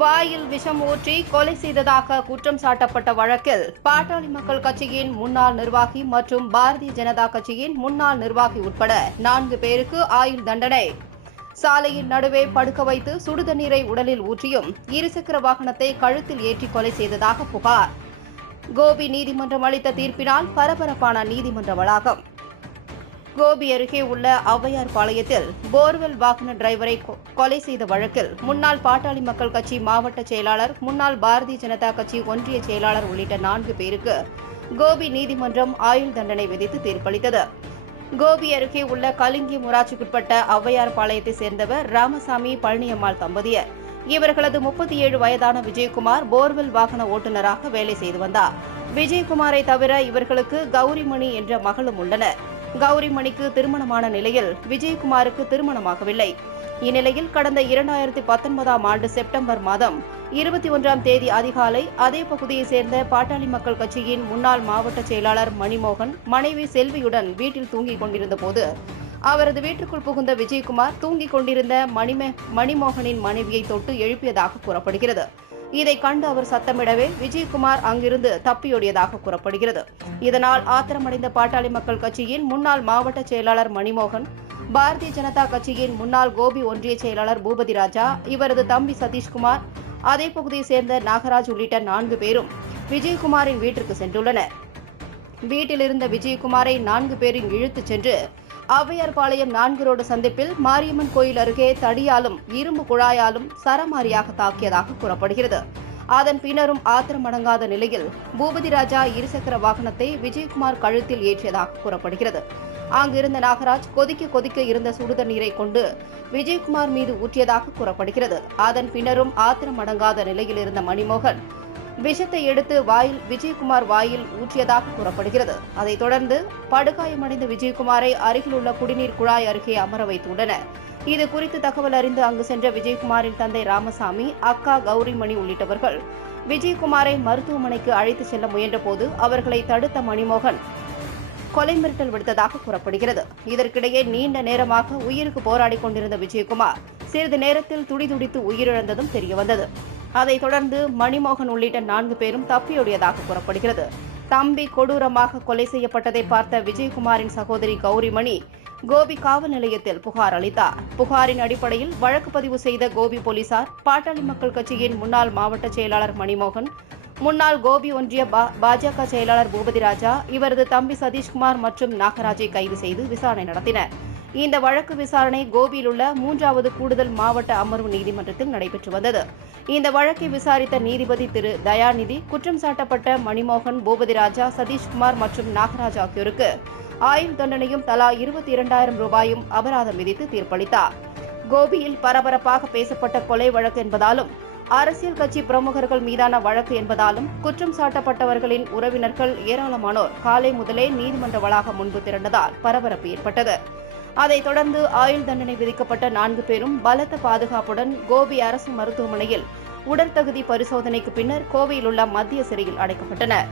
வாயில் விஷம் ஊற்றி கொலை செய்ததாக குற்றம் சாட்டப்பட்ட வழக்கில் பாட்டாளி மக்கள் கட்சியின் முன்னாள் நிர்வாகி மற்றும் பாரதிய ஜனதா கட்சியின் முன்னாள் நிர்வாகி உட்பட நான்கு பேருக்கு ஆயுள் தண்டனை. சாலையின் நடுவே படுக்க வைத்து சுடுதண்ணீரை உடலில் ஊற்றியும் இருசக்கர வாகனத்தை கழுத்தில் ஏற்றி கொலை செய்ததாக புகார். கோபி நீதிமன்றம் அளித்த தீர்ப்பினால் பரபரப்பான நீதிமன்ற வளாகம். கோபி அருகே உள்ள ஔவையார் பாளையத்தில் போர்வெல் வாகன டிரைவரை கொ- கொலை செய்த வழக்கில் முன்னாள் பாட்டாளி மக்கள் கட்சி மாவட்ட செயலாளர் முன்னாள் பாரதிய ஜனதா கட்சி ஒன்றிய செயலாளர் உள்ளிட்ட நான்கு பேருக்கு கோபி நீதிமன்றம் ஆயுள் தண்டனை விதித்து தீர்ப்பளித்தது. கோபி அருகே உள்ள கலிங்கி ஊராட்சிக்குட்பட்ட ஔவையார் பாளையத்தை சேர்ந்தவர் ராமசாமி பழனியம்மாள் தம்பதியர். இவர்களது முப்பத்தி ஏழு வயதான விஜயகுமார் போர்வெல் வாகன ஓட்டுநராக வேலை செய்து வந்தார். விஜயகுமாரை தவிர இவர்களுக்கு கௌரிமணி என்ற மகளும் உள்ளனர். கௌரிமணிக்கு திருமணமான நிலையில் விஜயகுமாருக்கு திருமணமாகவில்லை. இந்நிலையில் கடந்த இரண்டாயிரத்தி பத்தொன்பதாம் ஆண்டு செப்டம்பர் மாதம் இருபத்தி ஒன்றாம் தேதி அதிகாலை அதே பகுதியைச் சேர்ந்த பாட்டாளி மக்கள் கட்சியின் முன்னாள் மாவட்ட செயலாளர் மணிமோகன் மனைவி செல்வியுடன் வீட்டில் தூங்கிக் கொண்டிருந்த போது அவரது வீட்டுக்குள் புகுந்த விஜயகுமார் தூங்கிக் கொண்டிருந்த மணிமே மணிமோகனின் மனைவியை தொட்டு எழுப்பியதாக கூறப்படுகிறது. இதை கண்டு அவர் சத்தமிடவே விஜயகுமார் அங்கிருந்து தப்பியோடியதாக கூறப்படுகிறது. இதனால் ஆத்திரமடைந்த பாட்டாளி மக்கள் கட்சியின் முன்னாள் மாவட்ட செயலாளர் மணிமோகன் பாரதிய ஜனதா கட்சியின் முன்னாள் கோபி ஒன்றிய செயலாளர் பூபதி ராஜா இவரது தம்பி சதீஷ்குமார் அதே பகுதியைச் சேர்ந்த நாகராஜ் உள்ளிட்ட நான்கு பேரும் விஜயகுமாரின் வீட்டிற்கு சென்றுள்ளனர். வீட்டில் இருந்த விஜயகுமாரை நான்கு பேரும் இழுத்துச் சென்று ஔவையார்பாளையம் நான்கு ரோடு சந்திப்பில் மாரியம்மன் கோயில் அருகே தடியாலும் இரும்பு குழாயாலும் சரமாரியாக தாக்கியதாக கூறப்படுகிறது. அதன் பின்னரும் ஆத்திரம் அடங்காத நிலையில் பூபதி ராஜா இருசக்கர வாகனத்தை விஜயகுமார் கழுத்தில் ஏற்றியதாக கூறப்படுகிறது. அங்கிருந்த நாகராஜ் கொதிக்க கொதிக்க இருந்த சுடுதண்ணீரை கொண்டு விஜயகுமார் மீது ஊற்றியதாக கூறப்படுகிறது. அதன் பின்னரும் ஆத்திரம் அடங்காத நிலையில் இருந்த மணிமோகன் விஷத்தை எடுத்து வாயில் விஜயகுமார் வாயில் ஊற்றியதாக கூறப்படுகிறது. அதைத் தொடர்ந்து படுகாயமடைந்த விஜயகுமாரை அருகிலுள்ள குடிநீர் குழாய் அருகே அமர வைத்துள்ளனர். இது குறித்து தகவல் அறிந்து அங்கு சென்ற விஜயகுமாரின் தந்தை ராமசாமி அக்கா கௌரிமணி உள்ளிட்டவர்கள் விஜயகுமாரை மருத்துவமனைக்கு அழைத்துச் செல்ல முயன்றபோது அவர்களை தடுத்த மணிமோகன் கொலை மிரட்டல் விடுத்ததாக கூறப்படுகிறது. இதற்கிடையே நீண்ட நேரமாக உயிருக்கு போராடிக் கொண்டிருந்த விஜயகுமார் சிறிது நேரத்தில் துடிதுடித்து உயிரிழந்ததும் தெரியவந்தது. அதைத் தொடர்ந்து மணிமோகன் உள்ளிட்ட நான்கு பேரும் தப்பியோடியதாக கூறப்படுகிறது. தம்பி கொடூரமாக கொலை செய்யப்பட்டதை பார்த்த விஜயகுமாரின் சகோதரி கௌரிமணி கோபி காவல் நிலையத்தில் புகார் அளித்தார். புகாரின் அடிப்படையில் வழக்கு பதிவு செய்த கோபி போலீசார் பாட்டாளி மக்கள் கட்சியின் முன்னாள் மாவட்ட செயலாளர் மணிமோகன் முன்னாள் கோபி ஒன்றிய பா- பாஜக செயலாளர் பூபதி ராஜா இவரது தம்பி சதீஷ்குமார் மற்றும் நாகராஜை கைது செய்து விசாரணை நடத்தினர். இந்த வழக்கு விசாரணை கோபியில் உள்ள மூன்றாவது கூடுதல் மாவட்ட அமர்வு நீதிமன்றத்தில் நடைபெற்று வந்தது. இந்த வழக்கை விசாரித்த நீதிபதி திரு தயாநிதி குற்றம் சாட்டப்பட்ட மணிமோகன் பூபதிராஜா சதீஷ்குமார் மற்றும் நாகராஜ் ஆகியோருக்கு ஆயுள் தண்டனையும் தலா இருபத்தி இரண்டாயிரம் ரூபாயும் அபராதம் விதித்து தீர்ப்பளித்தார். கோபியில் பரபரப்பாக பேசப்பட்ட கொலை வழக்கு என்பதாலும் அரசியல் கட்சி பிரமுகர்கள் மீதான வழக்கு என்பதாலும் குற்றம் சாட்டப்பட்டவர்களின் உறவினர்கள் ஏராளமானோர் காலை முதலே நீதிமன்ற வளாகம் முன்பு திரண்டதால் பரபரப்பு ஏற்பட்டது. அதைத் தொடர்ந்து ஆயுள் தண்டனை விதிக்கப்பட்ட நான்கு பேரும் பலத்த பாதுகாப்புடன் கோபி அரசு மருத்துவமனையில் உடற்தகுதி பரிசோதனைக்கு பின்னர் கோவையில் உள்ள மத்திய சிறையில் அடைக்கப்பட்டனர்.